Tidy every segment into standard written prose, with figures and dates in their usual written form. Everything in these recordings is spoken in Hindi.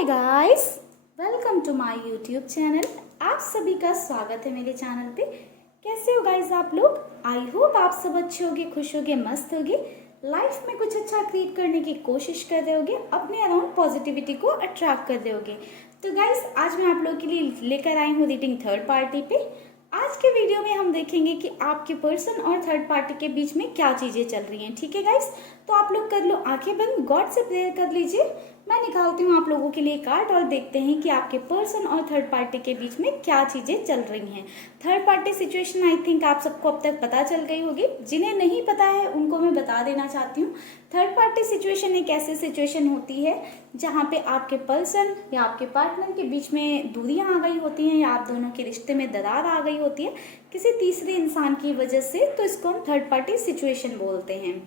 Hi guys, welcome to my YouTube channel. आप सभी का स्वागत है मेरे चैनल पे। कैसे हो गाइस आप लोग? आई होप आप सब अच्छे होगे, खुश होगे, मस्त होगे, लाइफ में कुछ अच्छा क्रिएट करने की कोशिश कर रहे होगे, अपने अराउंड पॉजिटिविटी को अट्रैक्ट कर रहे होगे। तो गाइस आज मैं आप लोगों के लिए लेकर आई हूँ रीडिंग थर्ड पार्टी पे। आज के वीडियो में हम देखेंगे कि आपके पर्सन और थर्ड पार्टी के बीच में क्या चीजें चल रही हैं। ठीक है गाइस, तो आप लोग कर लो आंखें बंद, गॉड से प्रेयर कर लीजिए। मैं निकालती हूँ आप लोगों के लिए कार्ड और देखते हैं कि आपके पर्सन और थर्ड पार्टी के बीच में क्या चीजें चल रही हैं। Third party situation I think आप सबको अब तक पता चल गई होगी। जिन्हें नहीं पता है उनको मैं बता देना चाहती हूँ। थर्ड पार्टी सिचुएशन एक ऐसी सिचुएशन होती है जहाँ पे आपके पर्सन या आपके पार्टनर के बीच में दूरियां आ गई होती हैं या आप दोनों के रिश्ते में दरार आ गई होती है किसी तीसरे इंसान की वजह से। तो इसको हम थर्ड पार्टी सिचुएशन बोलते हैं।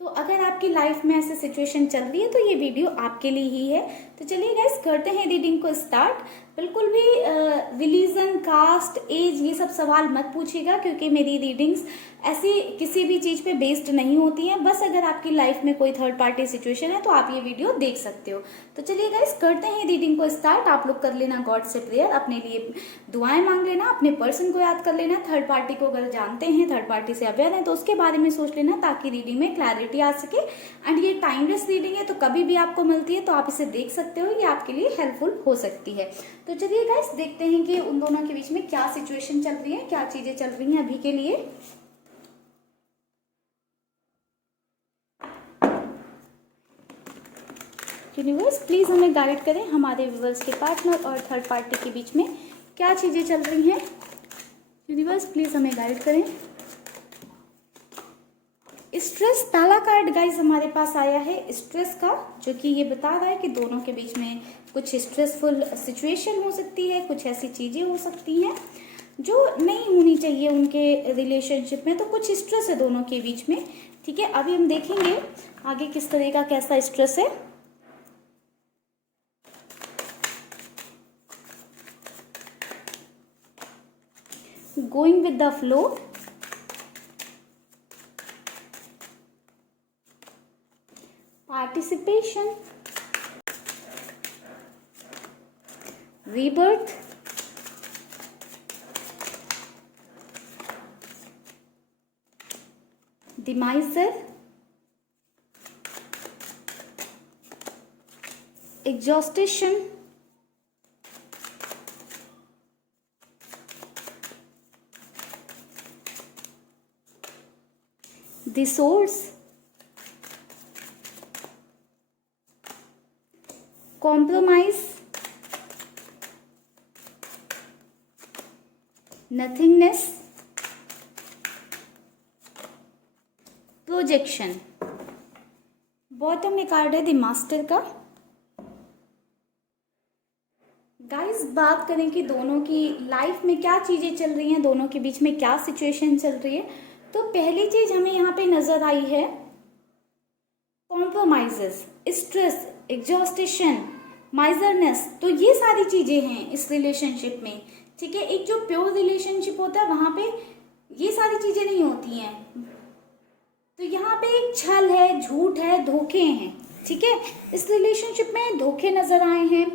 तो अगर आपकी लाइफ में ऐसी सिचुएशन चल रही है तो ये वीडियो आपके लिए ही है। तो चलिए गाइस करते हैं रीडिंग को स्टार्ट। बिल्कुल भी रिलीजन, कास्ट, एज ये सब सवाल मत पूछिएगा क्योंकि मेरी रीडिंग्स ऐसी किसी भी चीज़ पे बेस्ड नहीं होती हैं। बस अगर आपकी लाइफ में कोई थर्ड पार्टी सिचुएशन है तो आप ये वीडियो देख सकते हो। तो चलिए गाइस करते हैं रीडिंग को स्टार्ट। आप लोग कर लेना गॉड से प्रेयर, अपने लिए दुआएं मांग लेना, अपने पर्सन को याद कर लेना, थर्ड पार्टी को अगर जानते हैं, थर्ड पार्टी से अवेयर है तो उसके बारे में सोच लेना ताकि रीडिंग में क्लैरिटी आ सके। एंड ये टाइमलेस रीडिंग है तो कभी भी आपको मिलती है तो आप इसे देख सकते हो, ये आपके लिए हेल्पफुल हो सकती है। तो चलिए गाइस देखते हैं कि उन दोनों के बीच में क्या सिचुएशन चल रही है, क्या चीजें चल रही हैं अभी के लिए। यूनिवर्स प्लीज हमें गाइड करें, हमारे व्यूअर्स के पार्टनर और थर्ड पार्टी के बीच में क्या चीजें चल रही हैं। यूनिवर्स प्लीज हमें गाइड करें। स्ट्रेस पहला कार्ड गाइस हमारे पास आया है स्ट्रेस का, जो कि ये बता रहा है कि दोनों के बीच में कुछ स्ट्रेसफुल सिचुएशन हो सकती है, कुछ ऐसी चीजें हो सकती हैं जो नहीं होनी चाहिए उनके रिलेशनशिप में। तो कुछ स्ट्रेस है दोनों के बीच में। ठीक है, अभी हम देखेंगे आगे किस तरह का कैसा स्ट्रेस है। Going with the flow, participation, rebirth, demiser, exhaustion, the source, compromise, nothingness, projection. Bottom में कार्ड है द मास्टर का। गाइस बात करें कि दोनों की लाइफ में क्या चीजें चल रही हैं, दोनों के बीच में क्या सिचुएशन चल रही है, तो पहली चीज हमें यहाँ पे नजर आई है कॉम्प्रोमाइजेस, स्ट्रेस, एग्जॉस्टेशन, माइजरनेस। तो ये सारी चीजें हैं इस रिलेशनशिप में। ठीक है, एक जो प्योर रिलेशनशिप होता है वहां पे ये सारी चीजें नहीं होती हैं। तो यहाँ पे एक छल है, झूठ है, धोखे हैं। ठीक है, इस रिलेशनशिप में धोखे नजर आए हैं।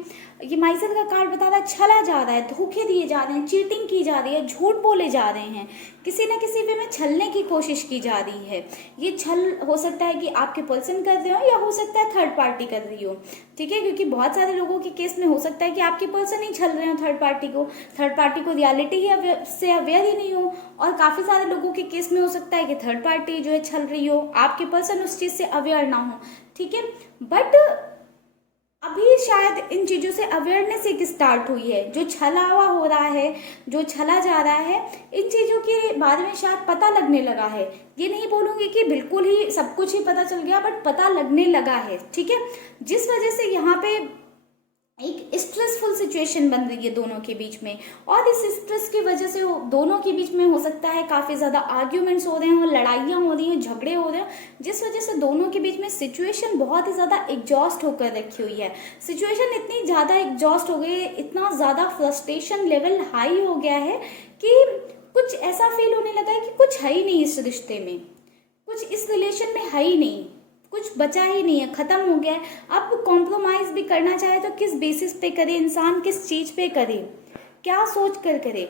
ये माइजर का कार्ड बता रहा है छला जा रहा है, धोखे दिए जा रहे हैं, चीटिंग की जा रही है, झूठ बोले जा रहे हैं, किसी न किसी वे में छलने की कोशिश की जा रही है। ये छल हो सकता है कि आपके पर्सन कर रहे हो या हो सकता है थर्ड पार्टी कर रही हो। ठीक है, क्योंकि बहुत सारे लोगों के केस में हो सकता है कि आपके पर्सन ही छल रहे हो थर्ड पार्टी को रियलिटी से अवेयर ही नहीं हो। और काफी सारे लोगों के केस में हो सकता है कि थर्ड पार्टी जो है छल रही हो, आपके पर्सन उस चीज से अवेयर ना हो। ठीक है, बट अभी शायद इन चीजों से अवेयरनेस एक स्टार्ट हुई है। जो छलावा हो रहा है, जो छला जा रहा है, इन चीजों के बारे में शायद पता लगने लगा है। ये नहीं बोलूंगी कि बिल्कुल ही सब कुछ ही पता चल गया, बट पता लगने लगा है। ठीक है, जिस वजह से यहाँ पे एक स्ट्रेसफुल सिचुएशन बन रही है दोनों के बीच में। और इस स्ट्रेस की वजह से दोनों के बीच में हो सकता है काफी ज्यादा आर्ग्यूमेंट्स हो रहे हैं और लड़ाइयां हो रही हैं, झगड़े हो रहे हैं, जिस वजह से दोनों के बीच में सिचुएशन बहुत ही ज्यादा एग्जॉस्ट होकर रखी हुई है। सिचुएशन इतनी ज्यादा एग्जॉस्ट हो गई है, इतना ज्यादा फ्रस्ट्रेशन लेवल हाई हो गया है कि कुछ ऐसा फील होने लगा है कि कुछ है ही नहीं इस रिश्ते में, कुछ इस रिलेशन में है ही नहीं। कुछ बचा ही नहीं है, ख़त्म हो गया है। अब कॉम्प्रोमाइज़ भी करना चाहे तो किस बेसिस पे करे, इंसान किस चीज़ पे करे, क्या सोच कर करे,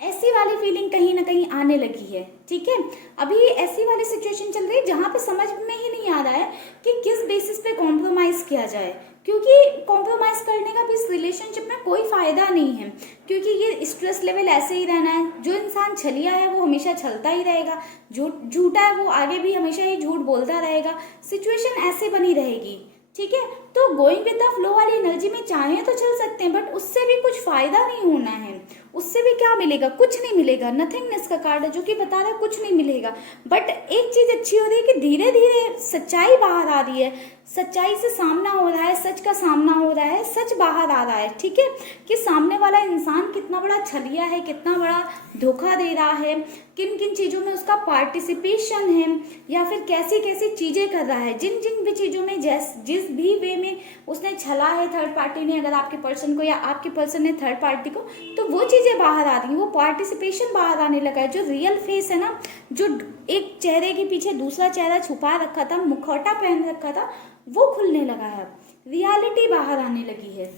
ऐसी वाली फीलिंग कहीं ना कहीं आने लगी है। ठीक है, अभी ऐसी वाली सिचुएशन चल रही है जहाँ पे समझ में ही नहीं आ रहा है कि किस बेसिस पे कॉम्प्रोमाइज़ किया जाए, क्योंकि कॉम्प्रोमाइज़ करने का भी इस रिलेशनशिप में कोई फ़ायदा नहीं है, क्योंकि ये स्ट्रेस लेवल ऐसे ही रहना है। जो इंसान छलिया है वो हमेशा छलता ही रहेगा, जो झूठा है वो आगे भी हमेशा ही झूठ बोलता रहेगा, सिचुएशन ऐसे बनी रहेगी। ठीक है, तो गोइंग विद द फ्लो वाली एनर्जी में चाहे तो चल सकते हैं, बट उससे भी कुछ फायदा नहीं होना है। उससे भी क्या मिलेगा, कुछ नहीं मिलेगा। नथिंगनेस का कार्ड है जो कि बता रहा है कुछ नहीं मिलेगा। बट एक चीज अच्छी हो रही है कि धीरे धीरे सच्चाई बाहर आ रही है, सच्चाई से सामना हो रहा है, सच का सामना हो रहा है, सच बाहर आ रहा है। ठीक है, कि सामने वाला इंसान कितना बड़ा छलिया है, कितना बड़ा धोखा दे रहा है, किन किन चीज़ों में उसका पार्टिसिपेशन है, या फिर कैसी कैसी चीज़ें कर रहा है, जिन जिन भी चीज़ों में जिस भी वे में उसने छला है थर्ड पार्टी ने, अगर आपके पर्सन को या आपके पर्सन ने थर्ड पार्टी को, तो वो चीज़ें बाहर आ रही हैं, वो पार्टिसिपेशन बाहर आने लगा है। जो रियल फेस है ना, जो एक चेहरे के पीछे दूसरा चेहरा छुपा रखा था, मुखौटा पहन रखा था, वो खुलने लगा है, रियलिटी बाहर आने लगी है।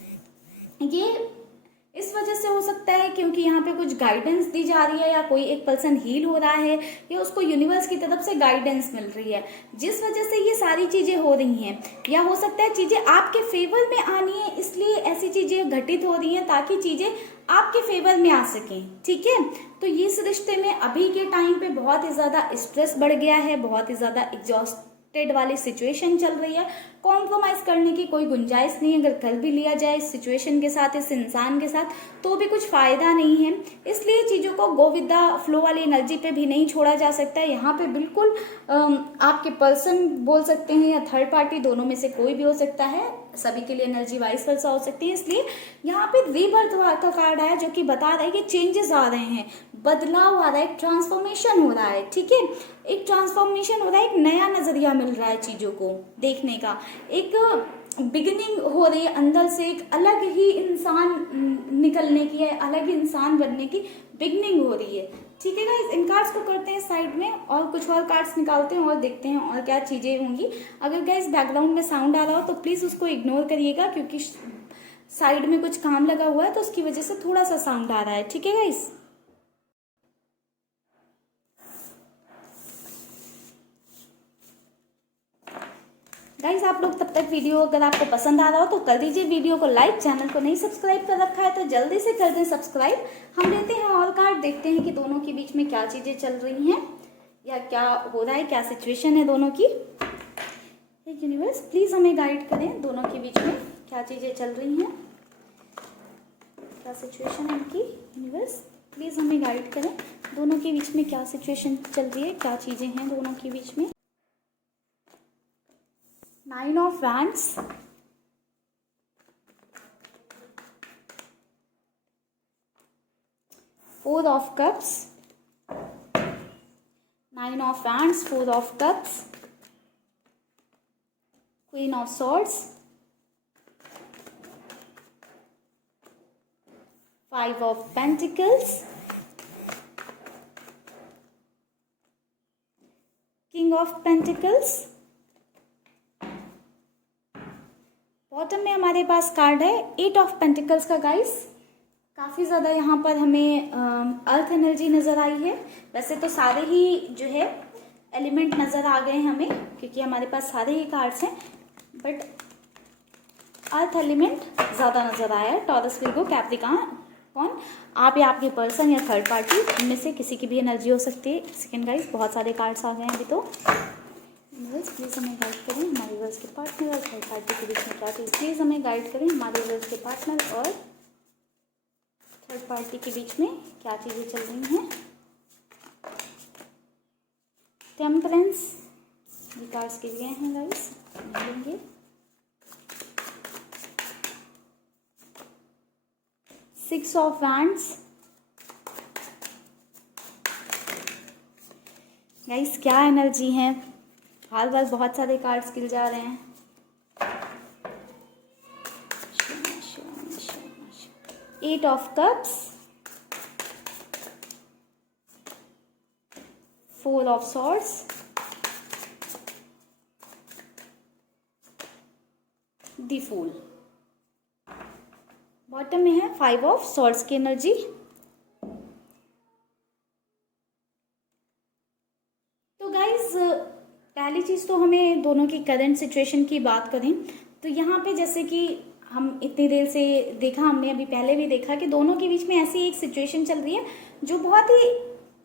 ये इस वजह से हो सकता है क्योंकि यहाँ पे कुछ गाइडेंस दी जा रही है, या कोई एक पर्सन हील हो रहा है, या उसको यूनिवर्स की तरफ से गाइडेंस मिल रही है, जिस वजह से ये सारी चीजें हो रही हैं। या हो सकता है चीजें आपके फेवर में आनी है, इसलिए ऐसी चीजें घटित हो रही हैं ताकि चीजें आपके फेवर में आ सकें। ठीक है, तो इस रिश्ते में अभी के टाइम पे बहुत ही ज्यादा स्ट्रेस बढ़ गया है, बहुत ही ज्यादा एग्जॉस्टेड वाली सिचुएशन चल रही है। कॉम्प्रोमाइज करने की कोई गुंजाइश नहीं है। अगर कर भी लिया जाए इस सिचुएशन के साथ, इस इंसान के साथ, तो भी कुछ फायदा नहीं है। इसलिए चीज़ों को गो विद द फ्लो वाली एनर्जी पे भी नहीं छोड़ा जा सकता है। यहाँ पे बिल्कुल आपके पर्सन बोल सकते हैं या थर्ड पार्टी, दोनों में से कोई भी हो सकता है, सभी के लिए एनर्जी वाइस वर्सा हो सकती है। इसलिए यहाँ पे रीबर्थ का कार्ड आया जो कि बता रहा है कि चेंजेस आ रहे हैं, बदलाव आ रहा है, ट्रांसफॉर्मेशन हो रहा है। ठीक है, एक ट्रांसफॉर्मेशन हो रहा है, एक नया नजरिया मिल रहा है चीज़ों को देखने का, एक बिगिनिंग हो रही है अंदर से, एक अलग ही इंसान निकलने की है, अलग ही इंसान बनने की बिगिनिंग हो रही है। ठीक है गाइस, इन कार्ड्स को करते हैं साइड में और कुछ और कार्ड्स निकालते हैं और देखते हैं और क्या चीज़ें होंगी। अगर गाइस बैकग्राउंड में साउंड आ रहा हो तो प्लीज़ उसको इग्नोर करिएगा, क्योंकि साइड में कुछ काम लगा हुआ है तो उसकी वजह से थोड़ा सा साउंड आ रहा है। ठीक है गाइस, गाइस आप लोग तब तक वीडियो अगर आपको पसंद आ रहा हो तो कर दीजिए वीडियो को लाइक, चैनल को नहीं सब्सक्राइब कर रखा है तो जल्दी से कर दें सब्सक्राइब। हम लेते हैं और कार्ड, देखते हैं कि दोनों के बीच में क्या चीज़ें चल रही हैं या क्या हो रहा है, क्या सिचुएशन है दोनों की। यूनिवर्स प्लीज़ हमें गाइड करें, दोनों के बीच में क्या चीज़ें चल रही हैं, क्या सिचुएशन है इनकी। यूनिवर्स प्लीज़ हमें गाइड करें, दोनों के बीच में क्या सिचुएशन चल रही है, क्या चीज़ें हैं दोनों के बीच में। 9 of Wands, Four of Cups, 9 of Wands, 4 of Cups, Queen of Swords, 5 of Pentacles, King of Pentacles। Bottom में हमारे पास कार्ड है 8 ऑफ पेंटिकल्स का। गाइस काफ़ी ज़्यादा यहाँ पर हमें अर्थ एनर्जी नज़र आई है। वैसे तो सारे ही जो है एलिमेंट नज़र आ गए हमें, क्योंकि हमारे पास सारे ही कार्ड्स हैं, बट अर्थ एलिमेंट ज़्यादा नज़र आया है। टॉरस, विर्गो, कैप्रिकॉर्न, आप या आपके पर्सन या थर्ड पार्टी, इनमें से किसी की भी एनर्जी हो सकती है। सेकेंड गाइस बहुत सारे कार्ड्स आ गए हैं अभी तो। प्लीज़ हमें गाइड करें, हमारे वर्ल्स के पार्टनर और थर्ड पार्टी के बीच में क्या चीज़। प्लीज़ हमें गाइड करें, हमारे वर्ल्स के पार्टनर और थर्ड पार्टी के बीच में क्या चीज़ें चल रही हैं। टेम्परेंस ये कार्ड्स के लिए हैं गाइस, मिलेंगे। Six of wands. गाइस क्या एनर्जी है, हाल बार बहुत सारे कार्ड्स गिर जा रहे हैं। 8 of Cups, 4 of Swords, the Fool. Bottom में है 5 ऑफ सॉर्ड्स की एनर्जी। तो गाइज पहली चीज़ तो हमें दोनों की करंट सिचुएशन की बात करें तो यहाँ पे जैसे कि हम इतनी देर से देखा, हमने अभी पहले भी देखा कि दोनों के बीच में ऐसी एक सिचुएशन चल रही है जो बहुत ही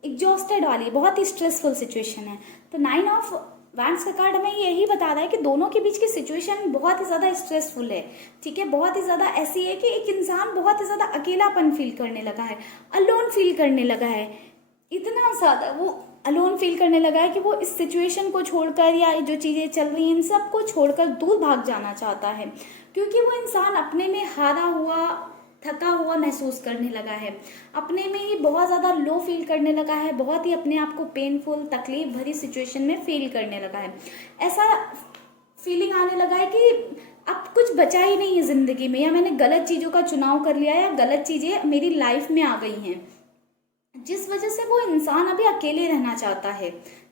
एग्जॉस्टेड वाली, बहुत ही स्ट्रेसफुल सिचुएशन है। तो 9 ऑफ वैंड्स का कार्ड हमें यही बता रहा है कि दोनों के बीच की सिचुएशन बहुत ही ज़्यादा स्ट्रेसफुल है। ठीक है, बहुत ही ज़्यादा ऐसी है कि एक इंसान बहुत ही ज़्यादा अकेलापन फील करने लगा है, अलोन फील करने लगा है, इतना ज़्यादा वो अलोन फील करने लगा है कि वो इस सिचुएशन को छोड़कर या जो चीज़ें चल रही हैं इन सब को छोड़कर दूर भाग जाना चाहता है, क्योंकि वो इंसान अपने में हारा हुआ, थका हुआ महसूस करने लगा है, अपने में ही बहुत ज़्यादा लो फील करने लगा है, बहुत ही अपने आप को पेनफुल, तकलीफ भरी सिचुएशन में फील करने लगा है। ऐसा फीलिंग आने लगा है कि अब कुछ बचा ही नहीं है ज़िंदगी में, या मैंने गलत चीज़ों का चुनाव कर लिया है, या गलत चीज़ें मेरी लाइफ में आ गई हैं, जिस वजह से वो इंसान अभी अकेले रहना चाहता है।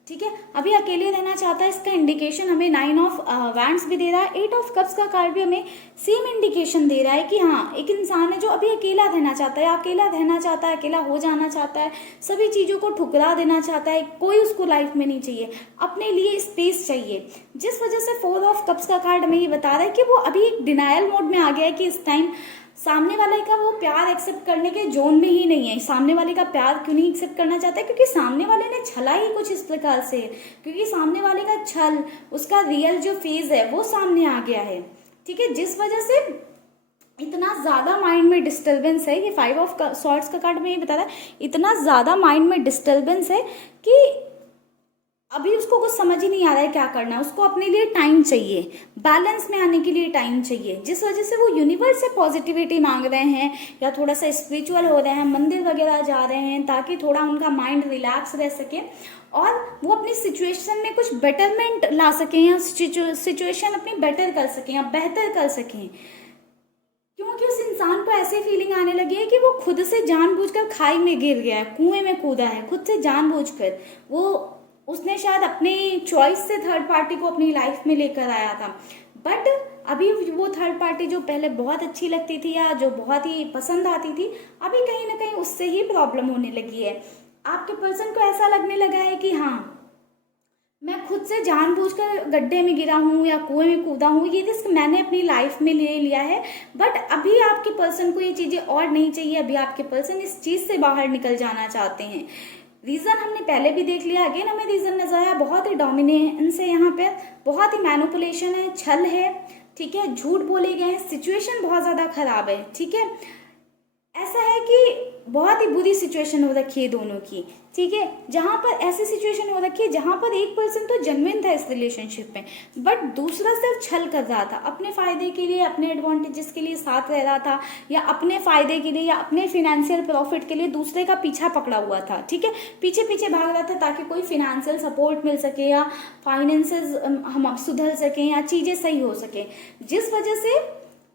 ठीक है, अभी अकेले रहना चाहता है। इसका इंडिकेशन हमें 9 ऑफ वैंड्स भी दे रहा है, 8 ऑफ कप्स का कार्ड भी हमें सेम इंडिकेशन दे रहा है कि हाँ, एक इंसान है जो अभी अकेला रहना चाहता है, अकेला रहना चाहता है, अकेला हो जाना चाहता है, सभी चीज़ों को ठुकरा देना चाहता है, कोई उसको लाइफ में नहीं चाहिए, अपने लिए स्पेस चाहिए, जिस वजह से 4 ऑफ कप्स का कार्ड हमें ये बता रहा है कि वो अभी एक डिनायल मोड में आ गया है कि इस टाइम सामने वाले का वो प्यार एक्सेप्ट करने के जोन में ही नहीं है। सामने वाले का प्यार क्यों नहीं एक्सेप्ट करना चाहता है? क्योंकि सामने वाले ने छला ही कुछ इस प्रकार से, क्योंकि सामने वाले का छल, उसका रियल जो फेज है वो सामने आ गया है। ठीक है, जिस वजह से इतना ज़्यादा माइंड में डिस्टर्बेंस है, ये 5 ऑफ सॉर्ड्स का कार्ड में ये बता रहा है, इतना ज़्यादा माइंड में डिस्टर्बेंस है कि अभी उसको कुछ समझ ही नहीं आ रहा है क्या करना है। उसको अपने लिए टाइम चाहिए, बैलेंस में आने के लिए टाइम चाहिए, जिस वजह से वो यूनिवर्स से पॉजिटिविटी मांग रहे हैं, या थोड़ा सा स्पिरिचुअल हो रहे हैं, मंदिर वगैरह जा रहे हैं, ताकि थोड़ा उनका माइंड रिलैक्स रह सके और वो अपनी सिचुएशन में कुछ बेटरमेंट ला सकें, या सिचुएशन अपनी बेटर कर सकें या बेहतर कर सकें। क्योंकि उस इंसान को ऐसे फीलिंग आने लगी है कि वो खुद से जानबूझकर खाई में गिर गया है, कुएं में कूदा है, खुद से जानबूझकर। वो उसने शायद अपनी चॉइस से थर्ड पार्टी को अपनी लाइफ में लेकर आया था, बट अभी वो थर्ड पार्टी जो पहले बहुत अच्छी लगती थी या जो बहुत ही पसंद आती थी, अभी कहीं ना कहीं उससे ही प्रॉब्लम होने लगी है। आपके पर्सन को ऐसा लगने लगा है कि हाँ, मैं खुद से जानबूझकर गड्ढे में गिरा हूँ या कुएं में कूदा हूँ, ये रिस्क मैंने अपनी लाइफ में ले लिया है, बट अभी आपके पर्सन को ये चीज़ें और नहीं चाहिए। अभी आपके पर्सन इस चीज़ से बाहर निकल जाना चाहते हैं। रीज़न हमने पहले भी देख लिया, अगेन हमें रीज़न नजर आया, बहुत ही डोमिनेंस है यहाँ पे, बहुत ही मैनिपुलेशन है, छल है, ठीक है, झूठ बोले गए हैं, सिचुएशन बहुत ज़्यादा खराब है। ठीक है, ऐसा है कि बहुत ही बुरी सिचुएशन हो रखी है दोनों की। ठीक है, जहाँ पर ऐसी सिचुएशन हो रखी है जहाँ पर एक पर्सन तो जेन्युइन था इस रिलेशनशिप में, बट दूसरा सिर्फ छल कर रहा था, अपने फायदे के लिए, अपने एडवांटेजेस के लिए साथ रह रहा था, या अपने फायदे के लिए या अपने फिनेंशियल प्रॉफिट के लिए दूसरे का पीछा पकड़ा हुआ था। ठीक है, पीछे पीछे भाग रहा था ताकि कोई फिनेंशियल सपोर्ट मिल सके, या फाइनेंसेस हम सुधर सकें, या चीज़ें सही हो सके, जिस वजह से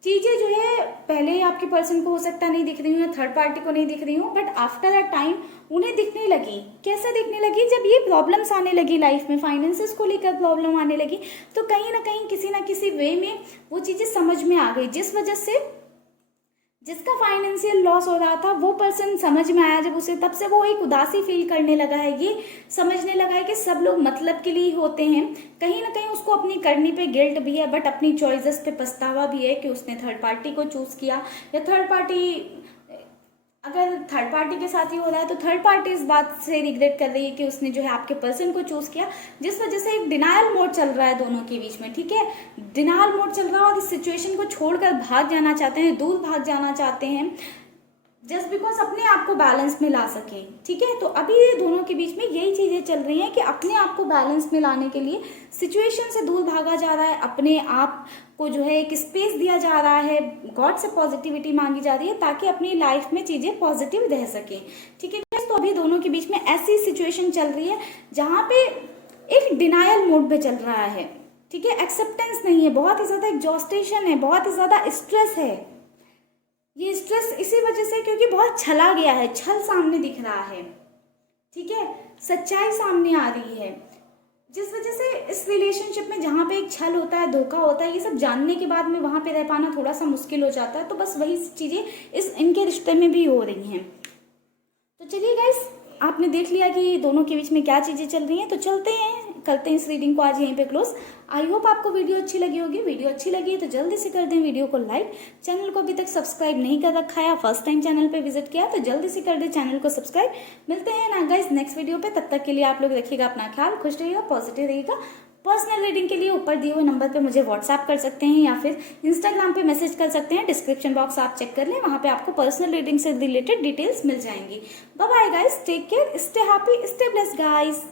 चीज़ें जो है पहले ही आपके पर्सन को हो सकता नहीं दिख रही हूँ, या थर्ड पार्टी को नहीं दिख रही हूँ, बट आफ्टर अ टाइम उन्हें दिखने लगी। कैसे दिखने लगी? जब ये प्रॉब्लम्स आने लगी लाइफ में, फाइनेंसेस को लेकर प्रॉब्लम आने लगी, तो कहीं ना किसी वे में वो चीज़ें समझ में आ गई, जिस वजह से जिसका फाइनेंशियल लॉस हो रहा था वो पर्सन समझ में आया जब उसे, तब से वो एक उदासी फील करने लगा है, ये समझने लगा है कि सब लोग मतलब के लिए ही होते हैं। कहीं ना कहीं उसको अपनी करनी पे गिल्ट भी है, बट अपनी चॉइसेस पे पछतावा भी है कि उसने थर्ड पार्टी को चूज किया, या थर्ड पार्टी, अगर थर्ड पार्टी के साथ ही हो रहा है तो थर्ड पार्टी इस बात से रिग्रेट कर रही है कि उसने जो है आपके पर्सन को चूज किया, जिस वजह से एक डिनायल मोड चल रहा है दोनों के बीच में। ठीक है, डिनायल मोड चल रहा है और इस सिचुएशन को छोड़कर भाग जाना चाहते हैं, दूर भाग जाना चाहते हैं, जस्ट बिकॉज अपने आप को बैलेंस में ला सकें। ठीक है, तो अभी ये दोनों के बीच में यही चीज़ें चल रही हैं कि अपने आप को बैलेंस में लाने के लिए सिचुएशन से दूर भागा जा रहा है, अपने आप को जो है एक स्पेस दिया जा रहा है, गॉड से पॉजिटिविटी मांगी जा रही है ताकि अपनी लाइफ में चीज़ें पॉजिटिव रह सकें। ठीक है, तो अभी दोनों के बीच में ऐसी सिचुएशन चल रही है जहाँ पे एक डिनायल मोड पे चल रहा है। ठीक है, एक्सेप्टेंस नहीं है, बहुत ही ज़्यादा एग्जॉस्टेशन है, बहुत ही ज़्यादा स्ट्रेस है। ये स्ट्रेस इसी वजह से क्योंकि बहुत छला गया है, छल सामने दिख रहा है। ठीक है, सच्चाई सामने आ रही है, जिस वजह से इस रिलेशनशिप में जहाँ पे एक छल होता है, धोखा होता है, ये सब जानने के बाद में वहाँ पे रह पाना थोड़ा सा मुश्किल हो जाता है। तो बस वही चीज़ें इस इनके रिश्ते में भी हो रही हैं। तो चलिए गाइस, आपने देख लिया कि दोनों के बीच में क्या चीज़ें चल रही हैं, तो चलते हैं, करते हैं इस रीडिंग को आज यहीं पे क्लोज। आई होप आपको वीडियो अच्छी लगी होगी। वीडियो अच्छी लगी है तो जल्दी से कर दें वीडियो को लाइक। चैनल को अभी तक सब्सक्राइब नहीं कर रखा है या फर्स्ट टाइम चैनल पे विजिट किया तो जल्दी से कर दें चैनल को सब्सक्राइब। मिलते हैं ना गाइस नेक्स्ट वीडियो पे, तब तक के लिए आप लोग रखिएगा अपना ख्याल, खुश रहिएगा, पॉजिटिव रहिएगा। पर्सनल रीडिंग के लिए ऊपर दिए हुए नंबर पे मुझे व्हाट्सएप कर सकते हैं या फिर इंस्टाग्राम पे मैसेज कर सकते हैं। डिस्क्रिप्शन बॉक्स आप चेक कर लें, वहाँ पे आपको पर्सनल रीडिंग से रिलेटेड डिटेल्स मिल जाएंगी। Bye bye guys, take care, stay happy, stay blessed guys.